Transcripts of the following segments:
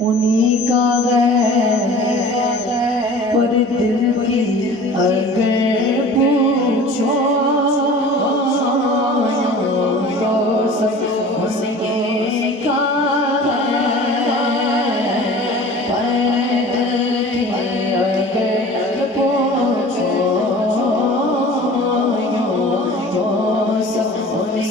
उन्हीं का है, पर दिल की अगर पूछो तो सब उन्हीं का है, पर दिल की अगर पूछो तो सब उन्हीं का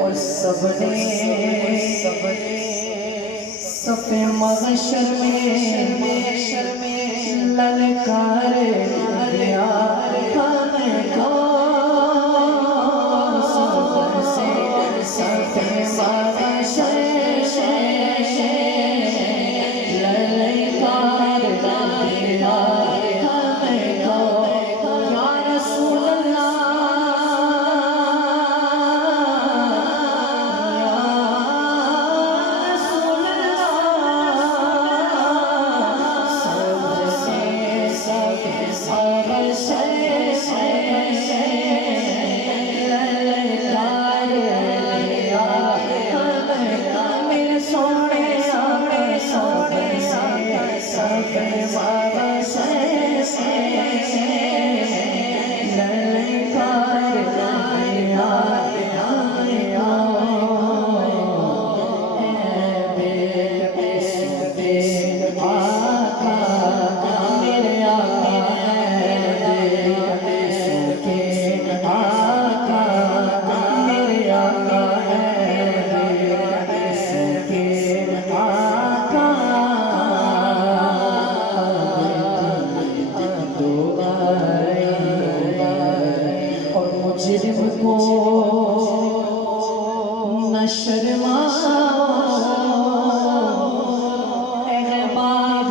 और सबने सफ़े महशर में ललकार दिया हमको सफ़े महशर ललकार दिया हमको या रसूल अल्लाह मुझको न शर्माओ अहबाब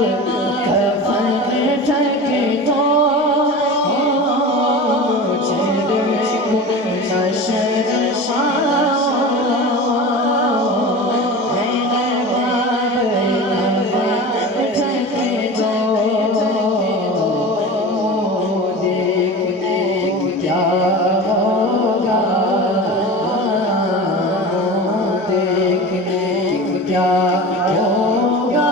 कफन ढक दो मुझको न शर्माओ अहबाब कफन ढक दो देख क्या क्या होगा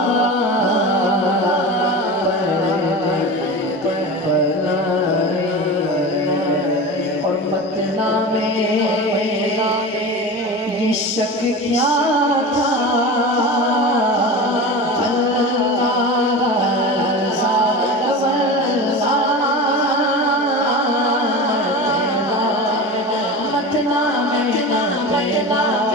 और बदला में ये शक क्या था बदला